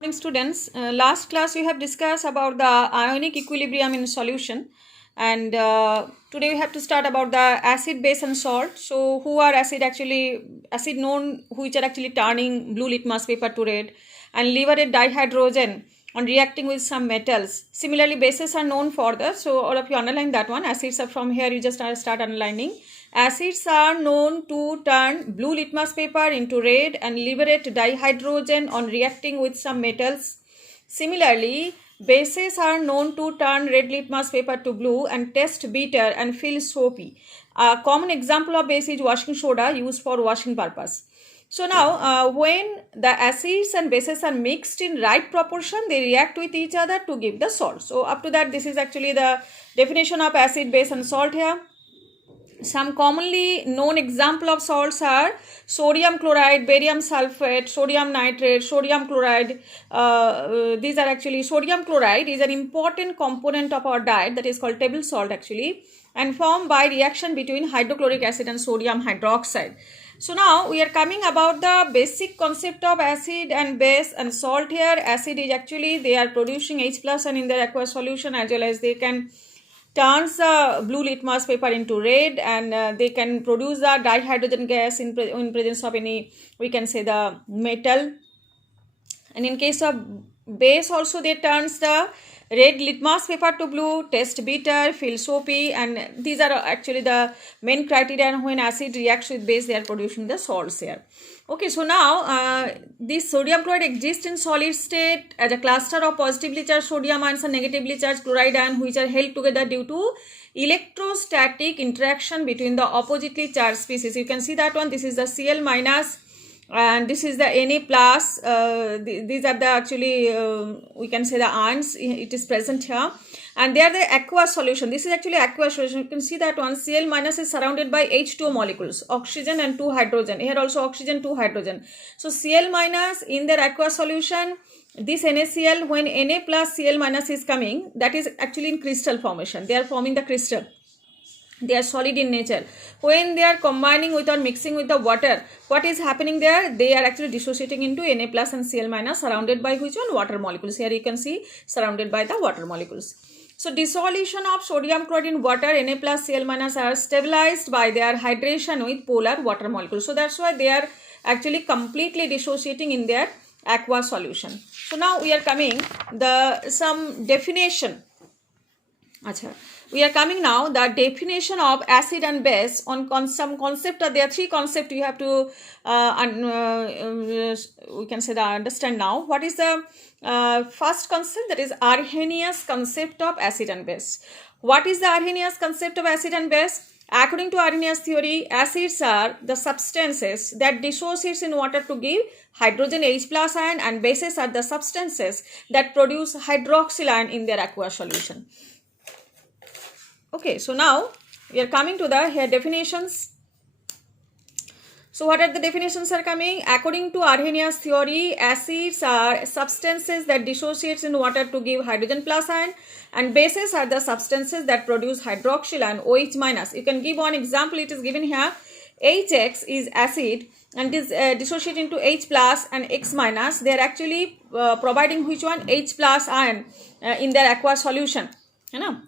Morning students, last class we have discussed about the ionic equilibrium in solution, and today we have to start about the acid, base and salt. So who are acid known which are actually turning blue litmus paper to red, and liberate dihydrogen on reacting with some metals. Similarly, bases are known for that, so all of you underline that one. Acids are from here, you just start underlining. Acids are known to turn blue litmus paper into red and liberate dihydrogen on reacting with some metals. Similarly, bases are known to turn red litmus paper to blue and taste bitter and feel soapy. A common example of base is washing soda used for washing purpose. So now, when the acids and bases are mixed in right proportion, they react with each other to give the salt. So up to that, this is actually the definition of acid, base and salt here. Some commonly known example of salts are sodium chloride, barium sulfate, sodium nitrate, sodium chloride. These are actually, sodium chloride is an important component of our diet that is called table salt actually, and formed by reaction between hydrochloric acid and sodium hydroxide. So now we are coming about the basic concept of acid and base and salt here. Acid is actually, they are producing H plus and in their aqueous solution, as well as they can turns the blue litmus paper into red, and they can produce the dihydrogen gas in presence of any, we can say, the metal. And in case of base also, they turns the red litmus paper to blue, taste bitter, feel soapy, and these are actually the main criteria when acid reacts with base, they are producing the salts here. Okay, so now this sodium chloride exists in solid state as a cluster of positively charged sodium ions and negatively charged chloride ions, which are held together due to electrostatic interaction between the oppositely charged species. You can see that one. This is the Cl minus and this is the Na plus. These are the actually we can say the ions. It is present here, and they are the aqueous solution. This is actually aqueous solution. You can see that one. Cl minus is surrounded by H2O molecules, oxygen and 2 hydrogen. Here also oxygen, 2 hydrogen. So Cl minus in their aqueous solution, this NaCl, when Na plus Cl minus is coming, that is actually in crystal formation. They are forming the crystal. They are solid in nature. When they are combining with or mixing with the water, what is happening there? They are actually dissociating into Na plus and Cl minus, surrounded by which one? Water molecules. Here you can see surrounded by the water molecules. So dissolution of sodium chloride in water, Na plus Cl minus, are stabilized by their hydration with polar water molecules. So that's why they are actually completely dissociating in their aqueous solution. So now we are coming some definition. Achha. We are coming now the definition of acid and base on some concept. There are three concepts you have to we can say that understand now. What is the first concept? That is Arrhenius concept of acid and base. What is the Arrhenius concept of acid and base? According to Arrhenius theory, acids are the substances that dissociates in water to give hydrogen H plus ion, and bases are the substances that produce hydroxyl ion in their aqueous solution. Okay, so now we are coming to the here definitions. So what are the definitions are coming? According to Arrhenius theory, acids are substances that dissociates in water to give hydrogen plus ion, and bases are the substances that produce hydroxyl ion OH minus. You can give one example. It is given here. HX is acid and is dissociated into H plus and X minus. They are actually providing which one? H plus ion in their aqueous solution. You know.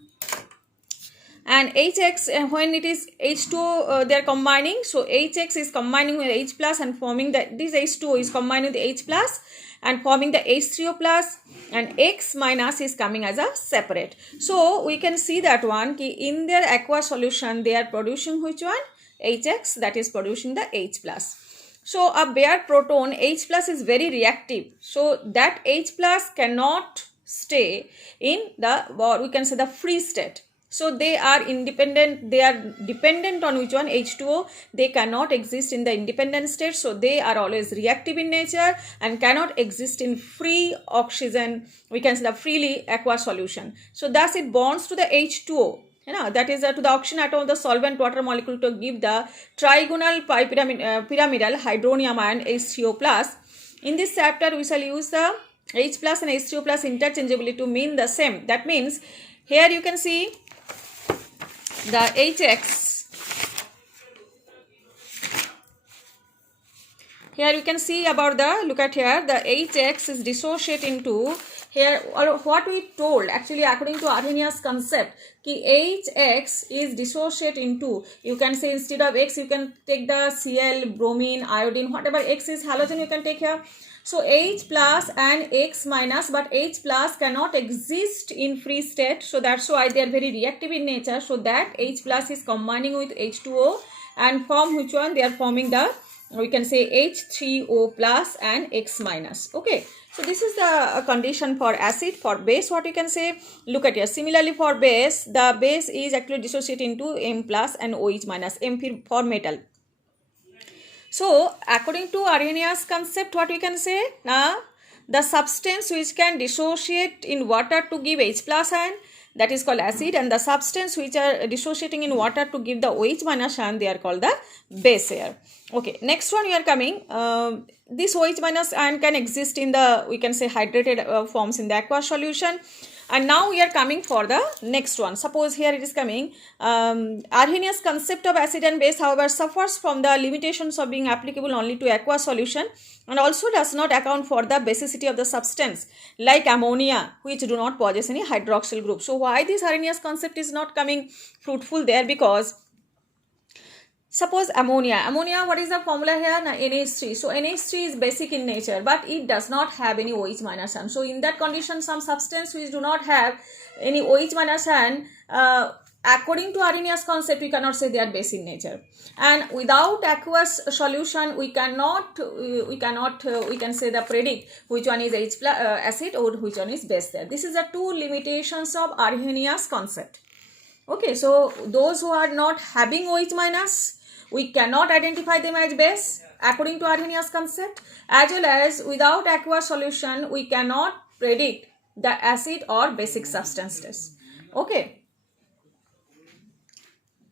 And HX, when it is H2O, they are combining. So HX is combining with H plus and forming that this H2O is combining with H plus and forming the H3O plus, and X minus is coming as a separate. So we can see that one in their aqueous solution they are producing which one? HX, that is producing the H plus. So a bare proton H plus is very reactive. So that H plus cannot stay in the, or we can say, the free state. So they are independent, they are dependent on which one? H2O. They cannot exist in the independent state. So they are always reactive in nature and cannot exist in free oxygen, we can say the freely aqueous solution. So thus it bonds to the H2O. You know, that is to the oxygen atom of the solvent water molecule to give the trigonal pyramidal hydronium ion H3O plus. In this chapter we shall use the H plus and H3O plus interchangeably to mean the same. That means here you can see the HX here you can see about the, look at here, the Hx is dissociate into, here or what we told actually according to Arrhenius concept, ki Hx is dissociate into, you can say instead of X you can take the Cl, bromine, iodine, whatever X is halogen you can take here. So H plus and X minus, but H plus cannot exist in free state, so that's why they are very reactive in nature. So that H plus is combining with H2O and form which one? They are forming the, we can say H3O plus and X minus. Okay, so this is the condition for acid. For base, what you can say, look at here. Similarly for base, the base is actually dissociate into M plus and OH minus, M for metal. So according to Arrhenius concept, what we can say, the substance which can dissociate in water to give H plus ion, that is called acid, and the substance which are dissociating in water to give the OH minus ion, they are called the base here. Okay, next one we are coming, this OH minus ion can exist in the, we can say, hydrated forms in the aqueous solution. And now we are coming for the next one. Suppose here it is coming, Arrhenius concept of acid and base, however, suffers from the limitations of being applicable only to aqueous solution and also does not account for the basicity of the substance like ammonia, which do not possess any hydroxyl group. So why this Arrhenius concept is not coming fruitful there? Because suppose ammonia, what is the formula here? NH3. So NH3 is basic in nature, but it does not have any OH minus ion. So in that condition, some substance which do not have any OH minus ion, according to Arrhenius concept, we cannot say they are base in nature. And without aqueous solution, we can say the predict which one is H plus acid or which one is base there. This is the two limitations of Arrhenius concept. Okay, so those who are not having OH minus, we cannot identify them as base according to Arrhenius concept, as well as without aqueous solution, we cannot predict the acid or basic substances. Okay.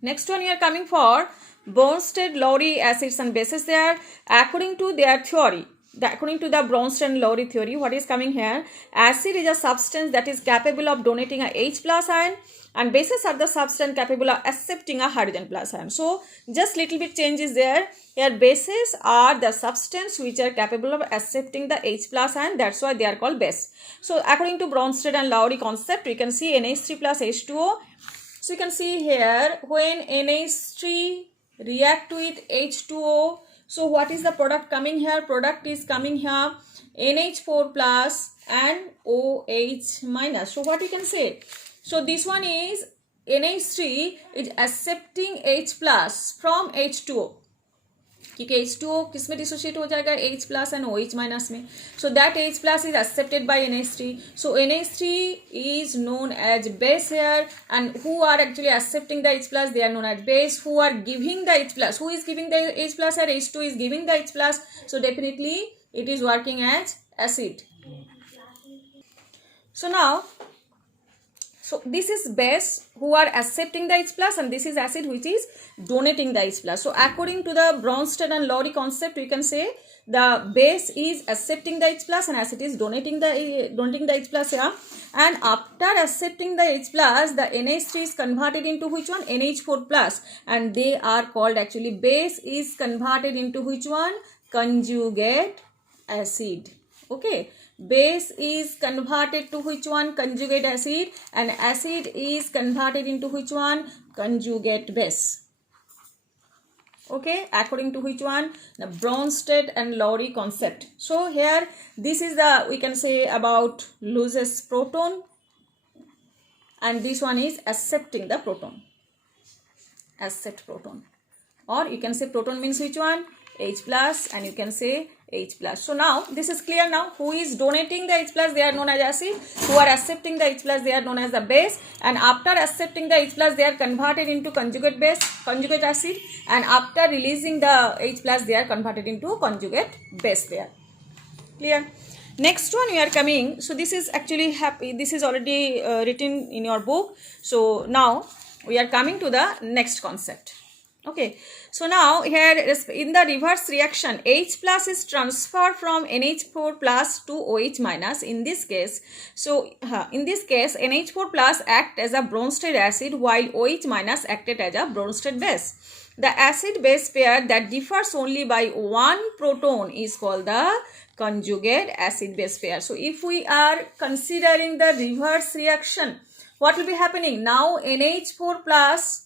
Next one we are coming for Bronsted-Lowry acids and bases there. According to their theory, according to the Bronsted-Lowry theory, what is coming here? Acid is a substance that is capable of donating a H plus ion, and bases are the substance capable of accepting a hydrogen plus ion. So just little bit change is there. Here bases are the substance which are capable of accepting the H plus ion, that's why they are called base. So according to Bronsted and Lowry concept, we can see NH3 plus H2O. So you can see here when NH3 react with H2O, so what is the product coming here? Product is coming here NH4 plus and OH minus. So what you can say? So this one is NH3 is accepting H plus from H2O. क्योंकि H2O किस में dissociate हो जाएगा? H plus and OH minus में. So that H plus is accepted by NH3. So NH3 is known as base here, and who are actually accepting the H plus, they are known as base. Who are giving the H plus? Who is giving the H plus here? H2 is giving the H plus. So definitely it is working as acid. So now, so this is base who are accepting the H plus, and this is acid which is donating the H plus. So according to the Bronsted and Lowry concept, we can say the base is accepting the H plus and acid is donating the H plus here. And after accepting the H plus, the NH3 is converted into which one? NH4 plus, and they are called actually base is converted into which one? Conjugate acid. Okay. Base is converted to which one? Conjugate acid, and acid is converted into which one? Conjugate base. Okay, according to which one? The Bronsted and Lowry concept. So here this is the, we can say about loses proton, and this one is accepting the proton. Accept proton, or you can say proton means which one? H plus, and you can say H plus. So now this is clear now. Who is donating the H plus, they are known as acid. Who are accepting the H plus, they are known as the base. And after accepting the H plus, they are converted into conjugate base, conjugate acid. And after releasing the H plus, they are converted into conjugate base there. Clear? Next one we are coming. So this is actually this is already written in your book. So now we are coming to the next concept. Okay, so now here in the reverse reaction, H plus is transferred from NH4 plus to OH minus in this case. So in this case, NH4 plus act as a Bronsted acid while OH minus acted as a Bronsted base. The acid base pair that differs only by one proton is called the conjugate acid base pair. So if we are considering the reverse reaction, what will be happening? Now NH4 plus,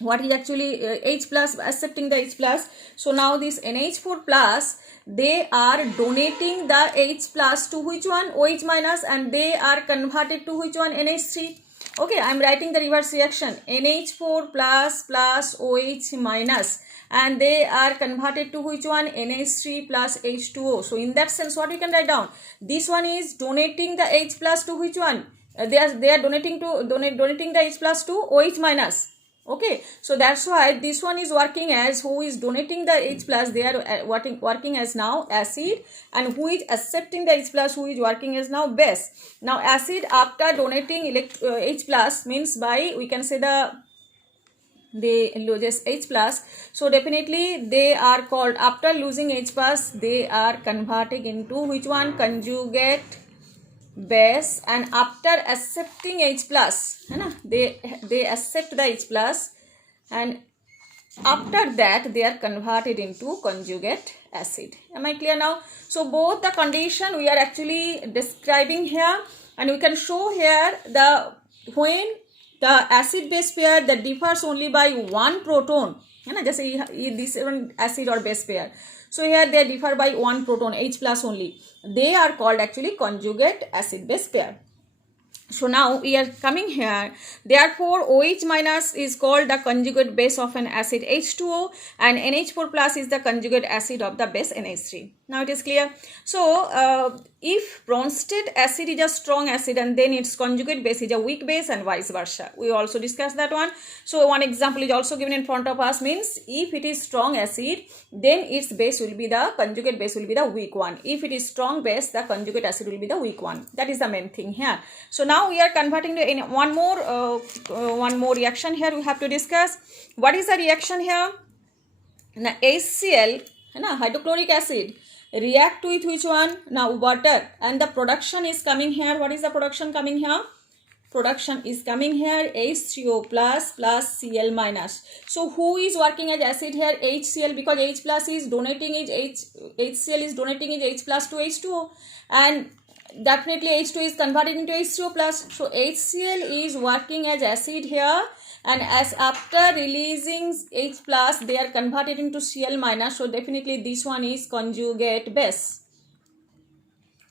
what is actually H plus, accepting the H plus. So now this NH4 plus, they are donating the H plus to which one? OH minus, and they are converted to which one? NH3. Okay, I am writing the reverse reaction. NH4 plus plus OH minus, and they are converted to which one? NH3 plus H2O. So in that sense, what we can write down? This one is donating the H plus to which one? They are donating the H plus to OH minus. Okay, so that's why this one is working as, who is donating the H plus, they are working as now acid, and who is accepting the H plus, who is working as now base. Now acid after donating H plus means by, we can say they loses H plus, so definitely they are called, after losing H plus, they are converting into which one? Conjugate base, and after accepting H plus, they accept the H plus, and after that they are converted into conjugate acid. Am I clear now? So both the condition we are actually describing here, and we can show here the when the acid base pair that differs only by one proton, just this one acid or base pair. So here they differ by one proton, H plus only. They are called actually conjugate acid base pair. So now we are coming here. Therefore, OH minus is called the conjugate base of an acid H2O, and NH4 plus is the conjugate acid of the base NH3. Now it is clear. So if Bronsted acid is a strong acid and then its conjugate base is a weak base, and vice versa, we also discussed that one. So one example is also given in front of us, means if it is strong acid, then its base will be, the conjugate base will be the weak one. If it is strong base, the conjugate acid will be the weak one. That is the main thing here. So now we are converting to one more reaction here we have to discuss. What is the reaction here? Now HCl, hydrochloric acid, react with which one? Now water, and the production is coming here. What is the production coming here? Production is coming here H3O plus plus Cl minus. So who is working as acid here? HCl, because H plus is donating HCl is donating H plus to H2O, and definitely H2 is converted into H3O plus. So HCl is working as acid here, and as after releasing H plus, they are converted into Cl minus. So definitely this one is conjugate base.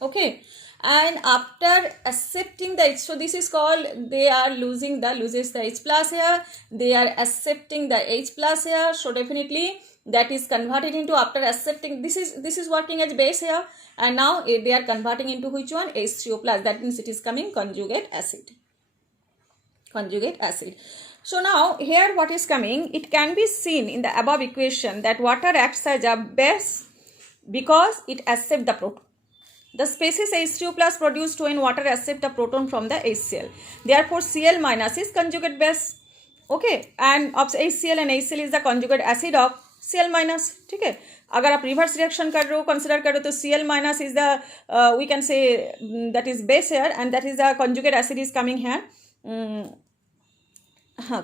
Okay, and after accepting the H, so this is called, they are loses the H plus here, they are accepting the H plus here. So definitely that is converted into, after accepting, this is working as base here, and now they are converting into which one? H3O plus. That means it is coming conjugate acid. Conjugate acid. So now here what is coming? It can be seen in the above equation that water acts as a base because it accepts the proton. The species H3O plus produced when water accepts a proton from the HCl. Therefore Cl minus is conjugate base. Okay, and of HCl, and HCl is the conjugate acid of Cl minus. ठीक है, अगर आप reverse reaction कर रहे हो, consider कर रहे हो, तो Cl minus is the we can say that is base here, and that is the conjugate acid is coming here.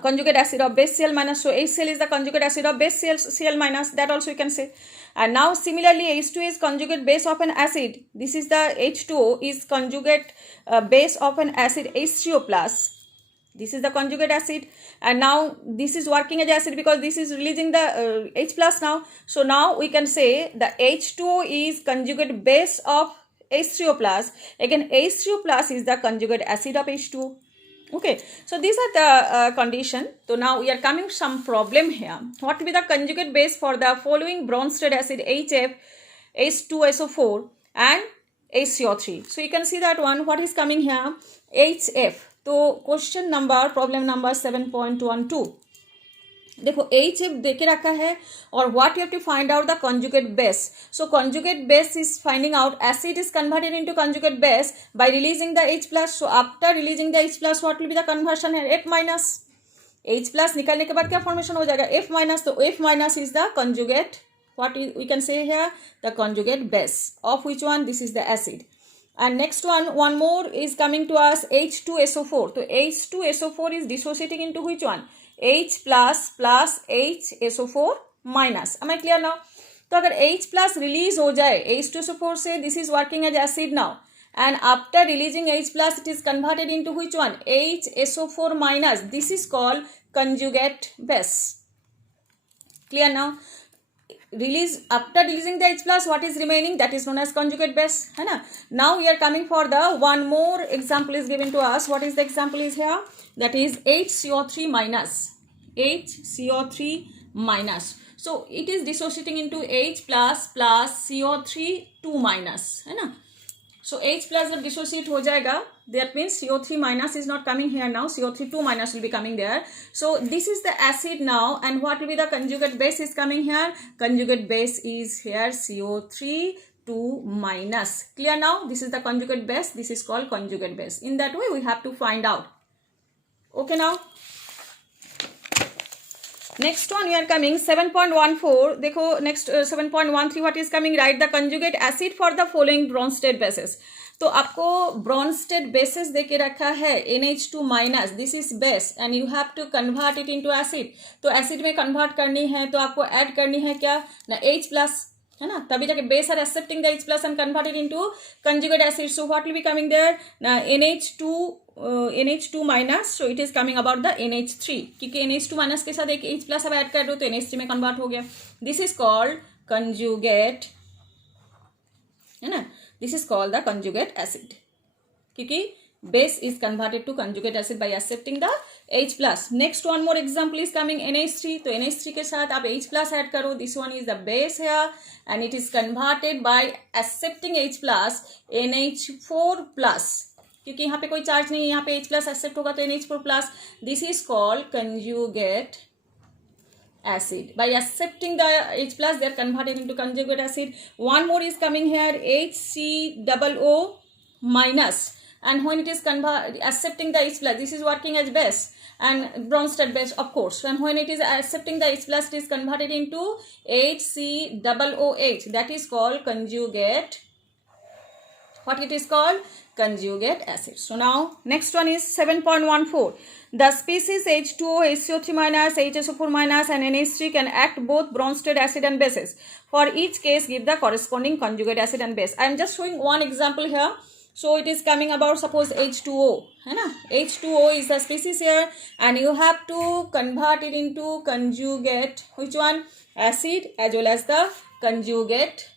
Conjugate acid of base Cl minus. So HCl is the conjugate acid of base Cl minus. That also you can say. And now similarly H2 is conjugate base of an acid. This is the H2O is conjugate base of an acid H3O plus. This is the conjugate acid, and now this is working as acid because this is releasing the H plus now. So now we can say the H2O is conjugate base of H3O plus. Again H3O plus is the conjugate acid of H2O. Okay, so these are the condition. So now we are coming some problem here. What will be the conjugate base for the following Bronsted acid HF, H2SO4 and HCO3? So you can see that one. What is coming here? HF. तो question number problem number 7.12 देखो HF देके रखा है, और what you have to find out the conjugate base. So conjugate base is finding out acid is converted into conjugate base by releasing the H plus. So after releasing the H plus, what will be the conversion here? H minus. H plus निकालने के बाद क्या formation हो जाएगा, F minus. तो F minus is the conjugate, what is we can say here, the conjugate base of which one, this is the acid. And next one more is coming to us, H2SO4. So H2SO4 is dissociating into which one, H plus plus HSO4 minus. Am I clear now? तो अगर H plus release हो जाए H2SO4 से, this is working as acid now, and after releasing H plus it is converted into which one, HSO4 minus. This is called conjugate base. Clear now? Release, after releasing the H plus, what is remaining, that is known as conjugate base, है ना. Now we are coming for the one more example is given to us. What is the example is here, that is HCO3 minus. HCO3 minus. So it is dissociating into H plus plus CO3 2 minus, है ना. So H plus जब dissociate हो जाएगा, that means CO3 minus is not coming here now, CO3 2 minus will be coming there. So this is the acid now, and what will be the conjugate base is coming here, conjugate base is here CO3 2 minus. Clear now? This is the conjugate base, this is called conjugate base. In that way we have to find out. Okay now? Next one we are coming 7.14. देखो next 7.13 what is coming, write the conjugate acid for the following Bronsted bases. तो आपको Bronsted bases दे के रखा है NH2 minus, this is base and you have to convert it into acid. तो acid में convert करनी है तो आपको add करनी है क्या ना, H plus, है ना, तभी जाके base are accepting the H plus and convert it into conjugate acid. So what will be coming there ना, NH2 minus, so it is coming about the NH3, क्योंकि NH2 minus के साथ एक H plus अब add कर दो तो NH3 में convert हो गया. This is called conjugate, है ना, this is called the conjugate acid, क्योंकि base is converted to conjugate acid by accepting the H plus. Next one more example is coming NH3. तो NH3 के साथ आप H plus add करो. This one is the base here and it is converted by accepting H plus NH4 plus, क्योंकि यहाँ पे कोई charge नहीं है, यहाँ पे H plus accept होगा तो NH4 plus. This is called conjugate acid. By accepting the H plus they are converted into conjugate acid. One more is coming here HCOO minus, and when it is accepting the H plus, this is working as base and Bronsted base of course, and when it is accepting the H plus it is converted into HCOOH, that is called conjugate, what it is called, conjugate acid. So now next one is 7.14. The species H2O, HCO3 minus, HSO4 minus and NH3 can act both Bronsted acid and bases. For each case give the corresponding conjugate acid and base. I am just showing one example here. So it is coming about, suppose H2O, है ना, H2O is the species here and you have to convert it into conjugate, which one, acid as well as the conjugate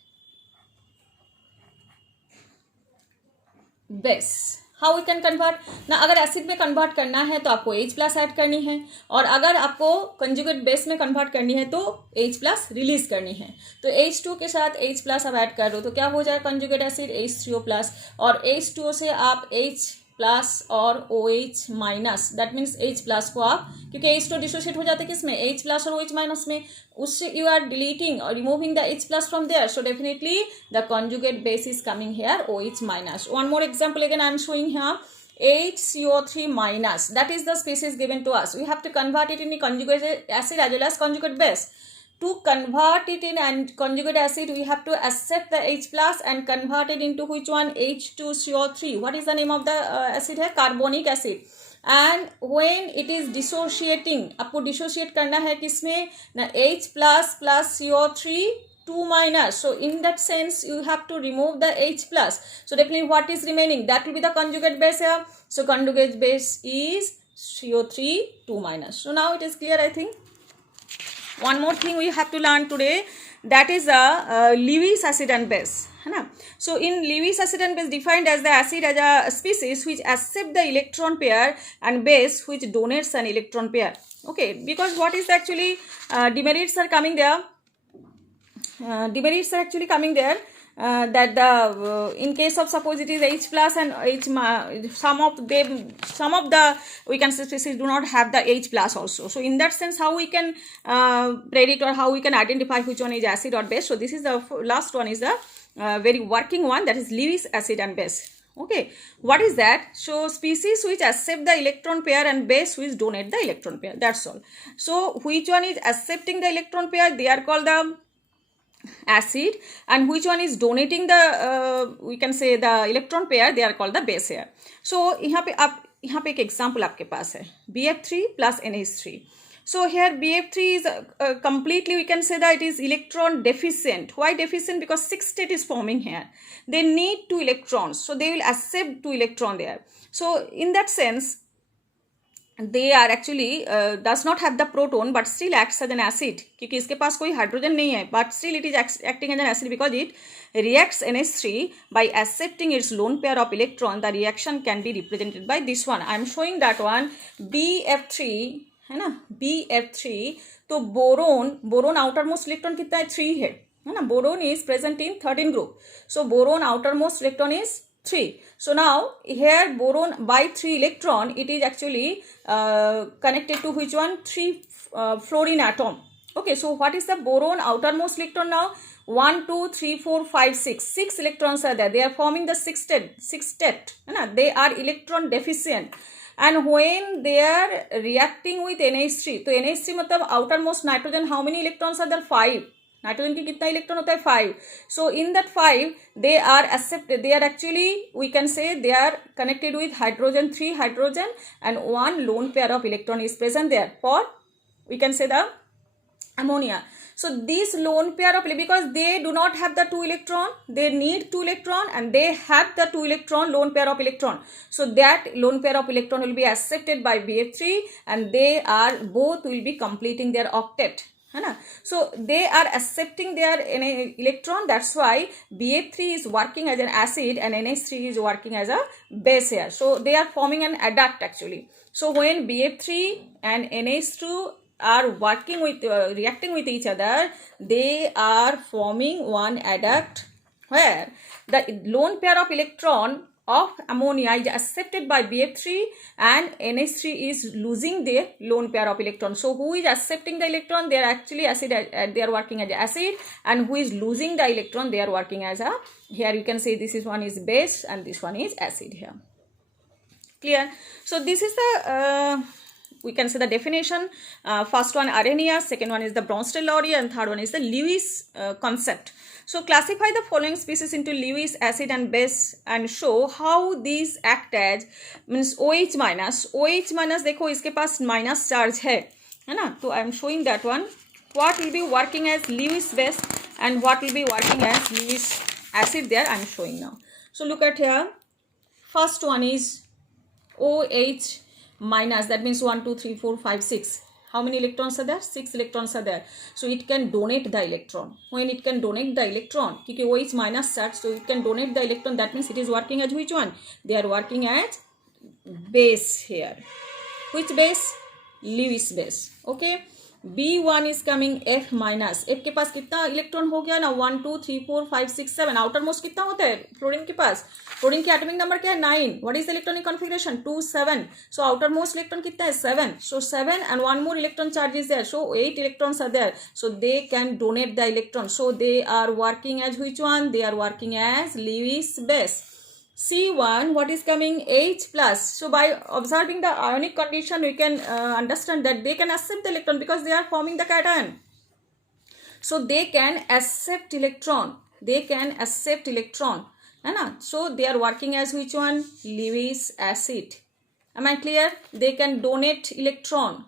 base. How we can convert ना, अगर acid में convert करना है तो आपको H plus add करनी है, और अगर आपको कंजुगेट बेस में कन्वर्ट करनी है तो H प्लस रिलीज करनी है. तो H2 के साथ H प्लस आप ऐड कर दो तो क्या हो जाए, कंजुगेट एसिड H3O प्लस, और H2O से आप H प्लस और OH minus, that means H plus को आप, क्योंकि H2 डिसोशिएट हो जाते हैं किसमें, H प्लस और OH माइनस में, उससे यू आर डिलीटिंग और रिमूविंग द H प्लस from there, so definitely the conjugate base is coming here OH माइनस. One more example again I am showing here HCO3 minus, that is the species given to us. We have to convert it in conjugate acid as well as conjugate base. To convert it in and conjugate acid, we have to accept the H plus and convert it into which one, H2CO3. What is the name of the acid here? Carbonic acid. And when it is dissociating, आपको dissociate करना है किसमें ना, H plus plus CO3 2 minus. So in that sense you have to remove the H plus. So definitely what is remaining, that will be the conjugate base here. So conjugate base is CO3 2 minus. So now it is clear, I think. One more thing we have to learn today, that is Lewis acid and base, है ना. So in Lewis acid and base defined as the acid as a species which accept the electron pair and base which donates an electron pair. Okay, because what is actually demerits are coming there. Demerits are actually coming there, that the in case of suppose it is H plus and H, some of the we can say species do not have the H plus also. So in that sense how we can predict or how we can identify which one is acid or base. So this is the last one is the very working one, that is Lewis acid and base. Okay, what is that? So species which accept the electron pair and base which donate the electron pair. That's all. So which one is accepting the electron pair? They are called the acid, and which one is donating the we can say the electron pair, they are called the base pair. So यहाँ पे एक example आपके पास है BF3 plus NH3. So here BF3 is completely, we can say that it is electron deficient. Why deficient? Because 6 state is forming here. They need 2 electrons, so they will accept 2 electron there. So in that sense, they are actually does not have the proton but still acts as an acid, क्योंकि इसके पास कोई hydrogen नहीं है, but still it is acting as an acid because it reacts NH3 by accepting its lone pair of electron. The reaction can be represented by this one. I am showing that one BF3 है ना, BF3. तो boron outermost electron कितना है, 3 है ना. Boron is present in 13 group. So boron outermost electron is 3. So now here boron by 3 electron, it is actually connected to which one? 3 fluorine atom. Okay, so what is the boron outermost electron now? 1 2 3 4 5 6 electrons are there. They are forming the sixth stet. They are electron deficient, and when they are reacting with NH3, तो NH3 मतलब outermost nitrogen, how many electrons are there? 5. Nitrogen की कितना electron होता है? 5. So in that 5 they are accepted, they are actually we can say they are connected with hydrogen, 3 hydrogen and 1 lone pair of electron is present there for, we can say, the ammonia. So this lone pair of, because they do not have the 2 electron, they need 2 electron, and they have the 2 electron lone pair of electron. So that lone pair of electron will be accepted by BF3, and they are both will be completing their octet. So they are accepting their electron. That's why BF3 is working as an acid and NH3 is working as a base here. So they are forming an adduct actually. So when BF3 and NH2 are working with reacting with each other, they are forming one adduct where the lone pair of electron of ammonia is accepted by BF3 and NH3 is losing their lone pair of electron. So who is accepting the electron? They are actually acid, they are working as acid, and who is losing the electron? They are working as a, here you can say this is one is base and this one is acid here. Clear? So this is the we can say the definition. First one Arrhenius, second one is the Bronsted-Lowry, and third one is the Lewis concept. So classify the following species into Lewis, acid and base, and show how these act as, means OH minus. OH minus देखो इसके पास minus charge है ना, तो I am showing that one. What will be working as Lewis base and what will be working as Lewis acid there I am showing now. So look at here. First one is OH minus, that means 1 2 3 4 5 6. How many electrons are there? 6 electrons are there. So it can donate the electron. When it can donate the electron, because OH minus charge, so it can donate the electron. That means it is working as which one? They are working as base here. Which base? Lewis base. Okay. B1 is coming F minus. F के पास कितना electron हो गया ना? 1 2 3 4 5 6 7. Outer most कितना होता है fluorine के पास? Fluorine की एटॉमिक नंबर क्या है? 9. What is the electronic configuration? 2 7. So outer most electron कितना है? 7. सो 7 and 1 more electron charge is there. So 8 electrons are there. So they can donate the electron. So they are working as which one? They are working as Lewis base. C1, what is coming? H plus. So by observing the ionic condition, we can understand that they can accept the electron because they are forming the cation. So they can accept electron. They can accept electron. So they are working as which one? Lewis acid. Am I clear? They can donate electron.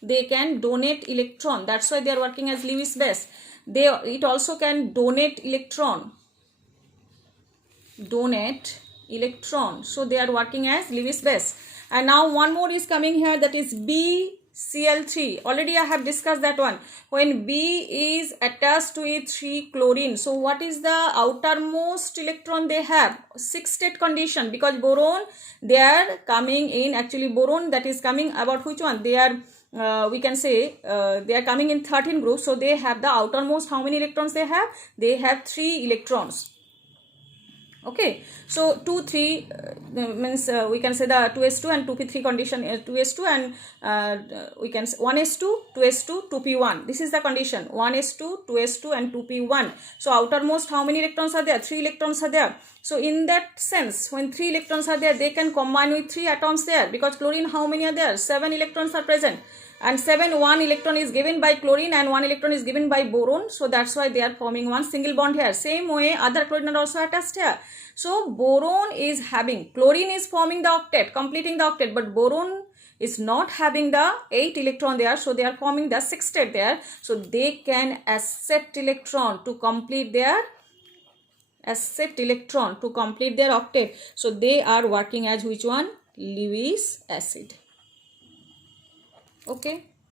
They can donate electron. That's why they are working as Lewis base. It also can donate electron. Donate electron. So they are working as Lewis base. And now one more is coming here, that is BCl3. Already I have discussed that one. When B is attached to a 3 chlorine, so what is the outermost electron they have? 6 state condition, because boron, they are coming in, actually boron, that is coming about which one? They are we can say they are coming in 13 groups. So they have the outermost, how many electrons they have? They have 3 electrons. Okay, so 2 3 means we can say the 2s2 and 2p3 condition, 2s2 and we can say 1s2, 2s2, 2p1. This is the condition, 1s2, 2s2 and 2p1. So outermost how many electrons are there? 3 electrons are there. So in that sense, when 3 electrons are there, they can combine with 3 atoms there, because chlorine, how many are there? 7 electrons are present, and 1 electron is given by chlorine and 1 electron is given by boron. So that's why they are forming one single bond here. Same way other chlorine are also attached here. So boron is having, chlorine is forming the octet, completing the octet, but boron is not having the 8 electron there, so they are forming the sextet there. So they can accept electron to complete their octet. So they are working as which one? Lewis acid. Okay.